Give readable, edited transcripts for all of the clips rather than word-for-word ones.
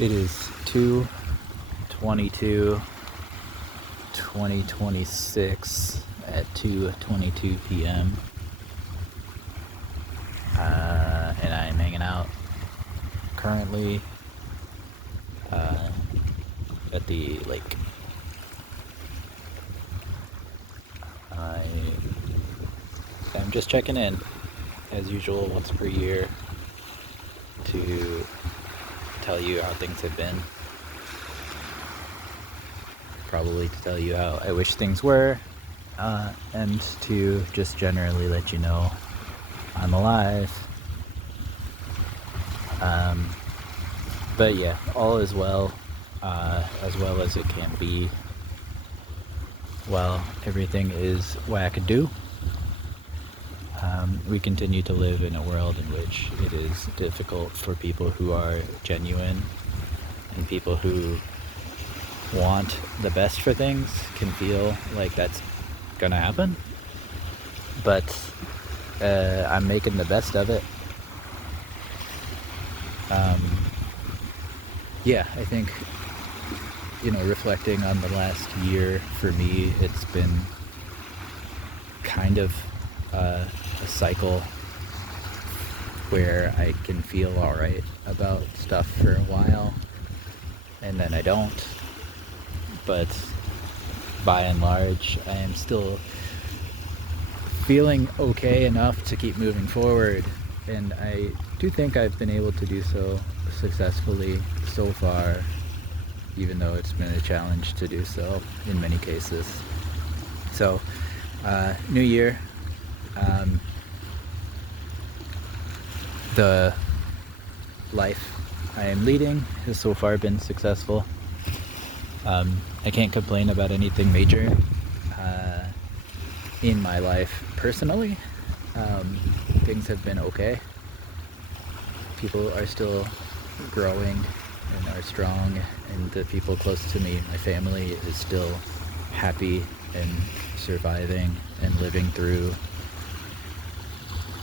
It is 2/22/2026 at 2:22 p.m. And I'm hanging out currently at the lake. I'm just checking in, as usual, once per year to tell you how things have been. Probably to tell you how I wish things were, and to just generally let you know I'm alive. But yeah, all is well as it can be. Well, everything is wackadoo. We continue to live in a world in which it is difficult for people who are genuine and people who want the best for things can feel like that's gonna happen. But I'm making the best of it. Yeah, I think, reflecting on the last year for me, it's been kind of a cycle where I can feel alright about stuff for a while and then I don't. But by and large, I am still feeling okay enough to keep moving forward, and I do think I've been able to do so successfully so far, even though it's been a challenge to do so in many cases. So, new year. The life I am leading has so far been successful. I can't complain about anything major in my life personally. Things have been okay. People are still growing and are strong, and the people close to me, my family, is still happy and surviving and living through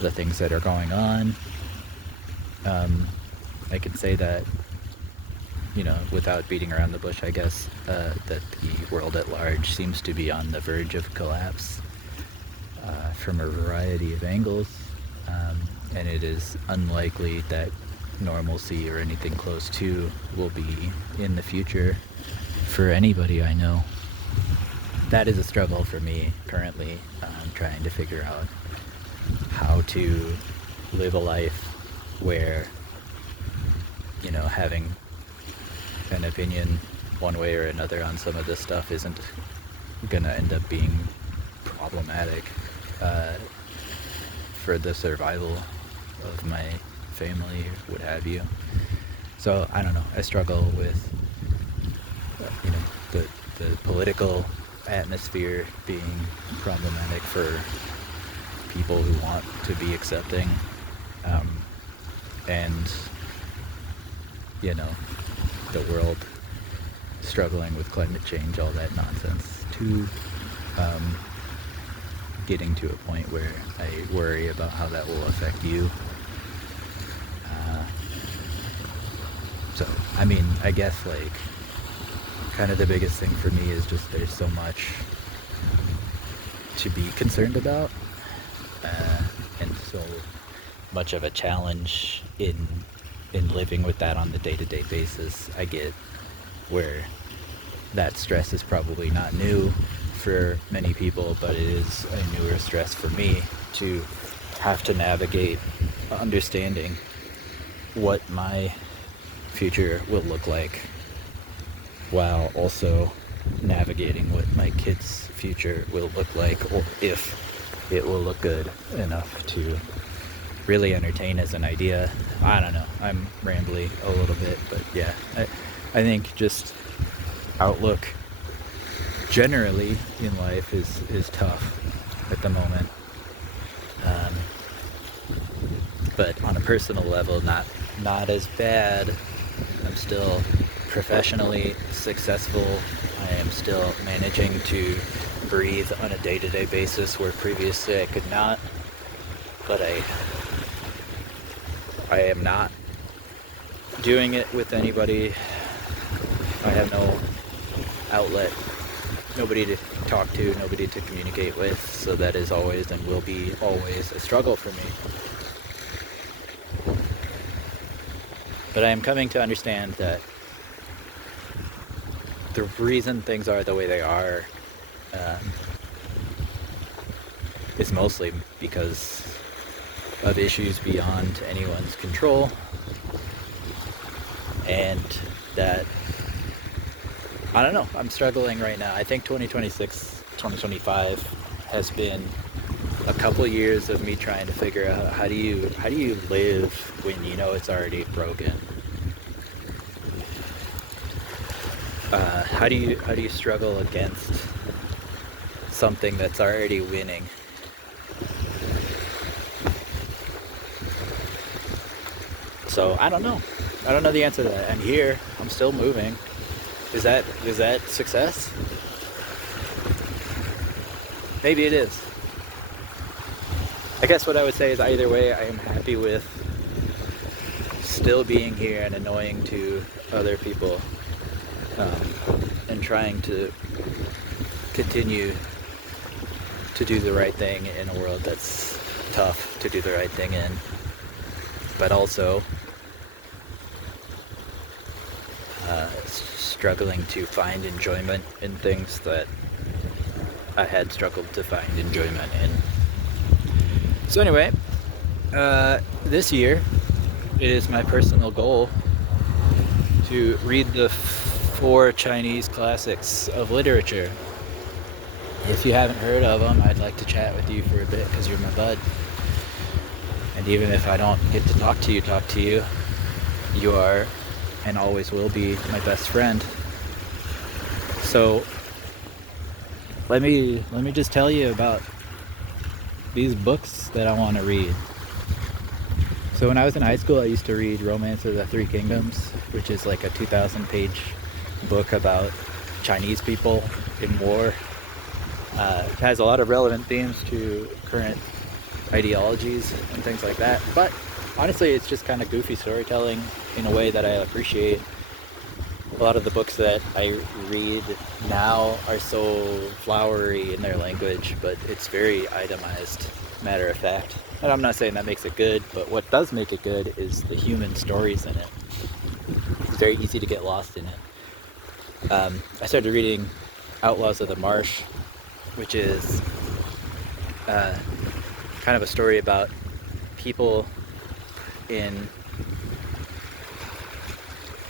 the things that are going on. I can say that, without beating around the bush, I guess, that the world at large seems to be on the verge of collapse from a variety of angles, and it is unlikely that normalcy or anything close to will be in the future for anybody I know. That is a struggle for me currently. Trying to figure out how to live a life where, having an opinion one way or another on some of this stuff isn't gonna end up being problematic for the survival of my family, what have you. So I don't know. I struggle with the political atmosphere being problematic for people who want to be accepting, and the world struggling with climate change, all that nonsense, to getting to a point where I worry about how that will affect you. So, I guess, kind of the biggest thing for me is just there's so much to be concerned about, and so much of a challenge in living with that on the day-to-day basis. I get where that stress is probably not new for many people, but it is a newer stress for me to have to navigate understanding what my future will look like, while also navigating what my kids' future will look like, or if it will look good enough to really entertain as an idea. I don't know. I'm rambly a little bit, but yeah, I think just outlook generally in life is tough at the moment. But on a personal level, not as bad. I'm still professionally successful. I am still managing to breathe on a day-to-day basis where previously I could not. But I am not doing it with anybody. I have no outlet, nobody to talk to, nobody to communicate with, so that is always and will be always a struggle for me. But I am coming to understand that the reason things are the way they are is mostly because of issues beyond anyone's control, and that, I don't know, I'm struggling right now. I think 2026, 2025 has been a couple years of me trying to figure out how do you live when you know it's already broken. How do you struggle against something that's already winning? So I don't know. I don't know the answer to that. I'm here. I'm still moving. Is that success? Maybe it is. I guess what I would say is either way, I am happy with still being here and annoying to other people, and trying to continue to do the right thing in a world that's tough to do the right thing in, but also struggling to find enjoyment in things that I had struggled to find enjoyment in. So anyway, this year it is my personal goal to read the 4 Chinese classics of literature. If you haven't heard of them, I'd like to chat with you for a bit because you're my bud. And even if I don't get to talk to you, you are and always will be my best friend. So let me just tell you about these books that I want to read. So when I was in high school, I used to read Romance of the Three Kingdoms, which is like a 2,000-page book about Chinese people in war. It has a lot of relevant themes to current ideologies and things like that, but honestly it's just kind of goofy storytelling in a way that I appreciate. A lot of the books that I read now are so flowery in their language, but it's very itemized, matter of fact. And I'm not saying that makes it good, but what does make it good is the human stories in it. It's very easy to get lost in it. I started reading Outlaws of the Marsh, which is kind of a story about people in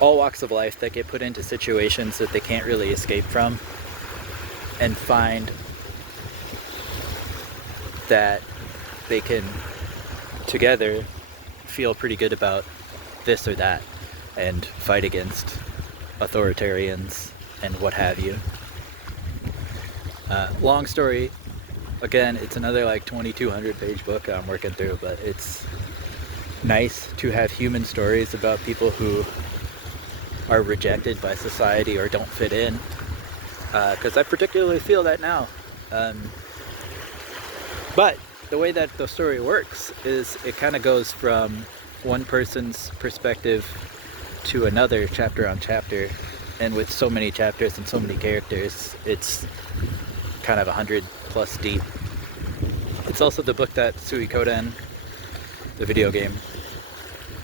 all walks of life that get put into situations that they can't really escape from, and find that they can together feel pretty good about this or that and fight against authoritarians and what have you. Long story, again, it's another like 2,200 page book I'm working through, but it's nice to have human stories about people who are rejected by society or don't fit in, because I particularly feel that now. But the way that the story works is it kind of goes from one person's perspective to another, chapter on chapter, and with so many chapters and so many characters, it's kind of 100 plus deep. It's also the book that Suikoden, the video game,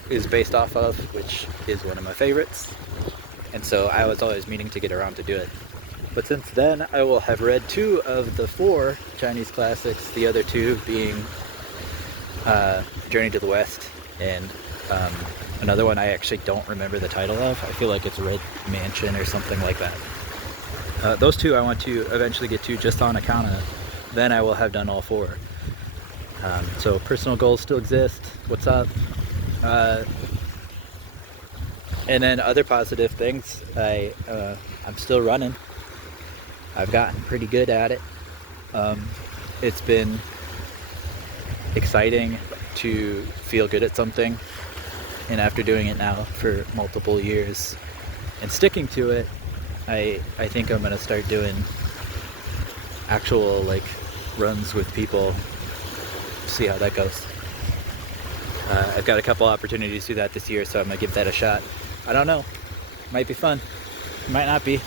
is based off of, which is one of my favorites, and so I was always meaning to get around to do it. But since then, I will have read 2 of the 4 Chinese classics, the other 2 being Journey to the West, and another one I actually don't remember the title of. I feel like it's Red Mansion or something like that. Those 2 I want to eventually get to just on account of, then I will have done all 4. So personal goals still exist. What's up? And then other positive things, I'm still running. I've gotten pretty good at it. It's been exciting to feel good at something, and after doing it now for multiple years and sticking to it, I think I'm gonna start doing actual like runs with people, see how that goes. I've got a couple opportunities to do that this year, so I'm gonna give that a shot. I don't know, might be fun, might not be.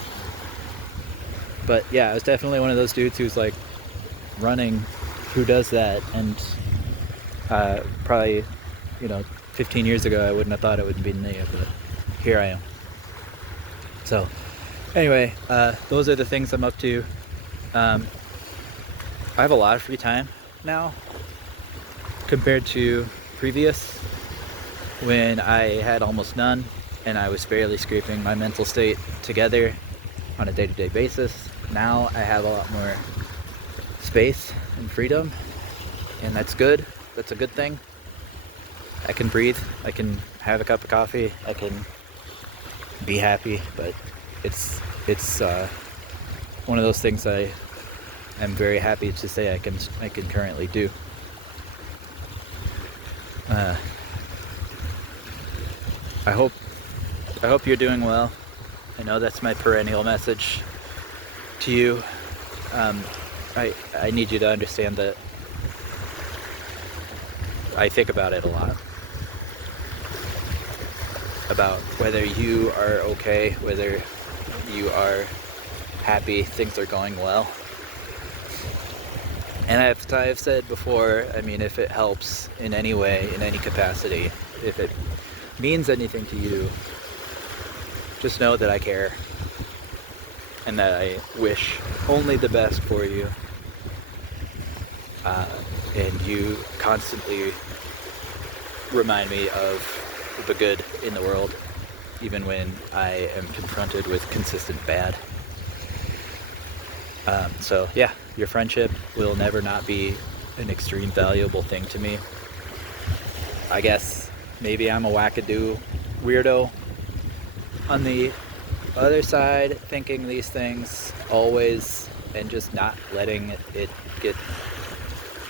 But yeah, I was definitely one of those dudes who's like running, who does that, and probably, 15 years ago I wouldn't have thought it would be me, but here I am. So anyway, those are the things I'm up to. I have a lot of free time now compared to previous, when I had almost none and I was barely scraping my mental state together on a day-to-day basis. Now I have a lot more space and freedom, and that's good. That's a good thing. I can breathe, I can have a cup of coffee, I can be happy, but it's one of those things I am very happy to say I can currently do. I hope you're doing well. I know that's my perennial message to you. I need you to understand that I think about it a lot. About whether you are okay, whether you are happy, things are going well. And I've said before, I mean, if it helps in any way, in any capacity, if it means anything to you, just know that I care and that I wish only the best for you. And you constantly remind me of the good in the world, even when I am confronted with consistent bad. So yeah, your friendship will never not be an extreme valuable thing to me. I guess maybe I'm a wackadoo weirdo on the other side, thinking these things always and just not letting it get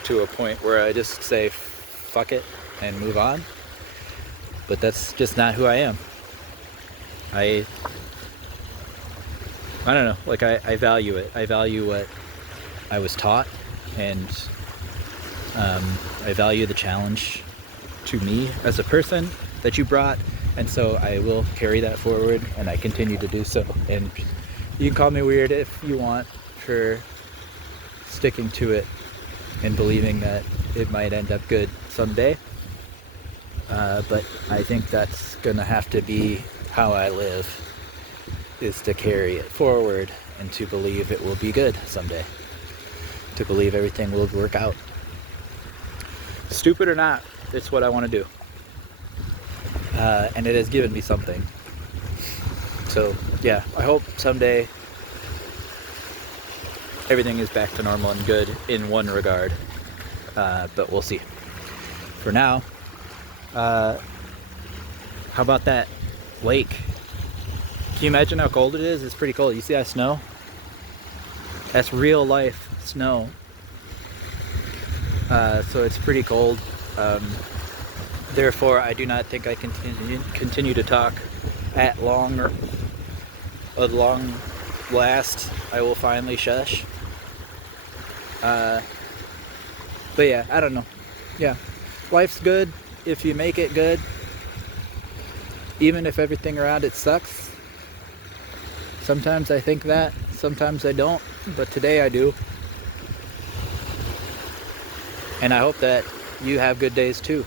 to a point where I just say fuck it and move on. But that's just not who I am. I don't know, like I value it. I value what I was taught, and I value the challenge to me as a person that you brought, and so I will carry that forward, and I continue to do so. And you can call me weird if you want for sticking to it and believing that it might end up good someday. But I think that's gonna have to be how I live, is to carry it forward and to believe it will be good someday, to believe everything will work out. Stupid or not, it's what I want to do, and it has given me something. So yeah, I hope someday everything is back to normal and good in one regard, but we'll see. For now, how about that lake? Can you imagine how cold it is? It's pretty cold. You see that snow? That's real life snow. So it's pretty cold. Therefore, I do not think I can continue to talk at long last. I will finally shush. But yeah, I don't know. Yeah, life's good if you make it good, even if everything around it sucks. Sometimes I think that, sometimes I don't, but today I do. And I hope that you have good days too.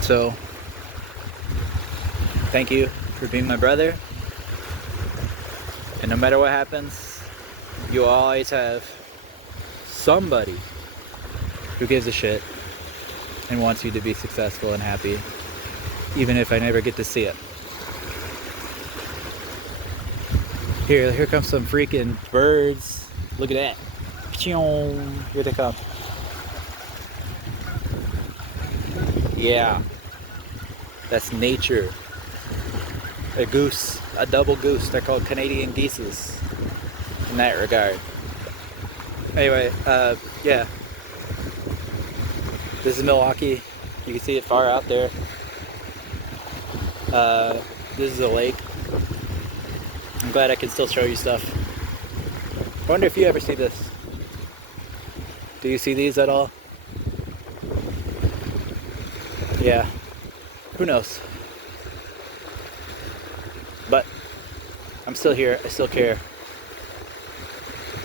So, thank you for being my brother. And no matter what happens, you always have somebody who gives a shit and wants you to be successful and happy, even if I never get to see it. Here comes some freaking birds. Look at that. Here they come. Yeah. That's nature. A goose. A double goose. They're called Canadian geeses in that regard. Anyway, yeah. This is Milwaukee. You can see it far out there. This is a lake. I'm glad I can still show you stuff. I wonder if you ever see this. Do you see these at all? yeah, who knows? But I'm still here. I still care.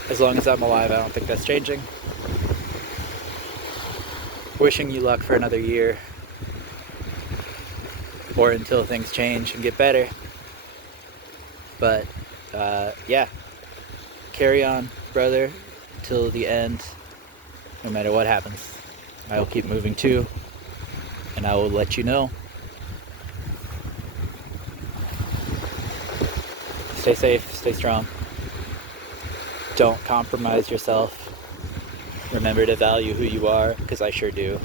As long as I'm alive, I don't think that's changing. Wishing you luck for another year, or until things change and get better. But yeah, carry on, brother, till the end, no matter what happens. I will keep moving too, and I will let you know. Stay safe, stay strong. Don't compromise yourself. Remember to value who you are, because I sure do.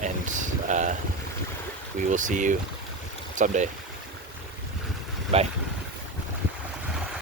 And we will see you someday. Bye.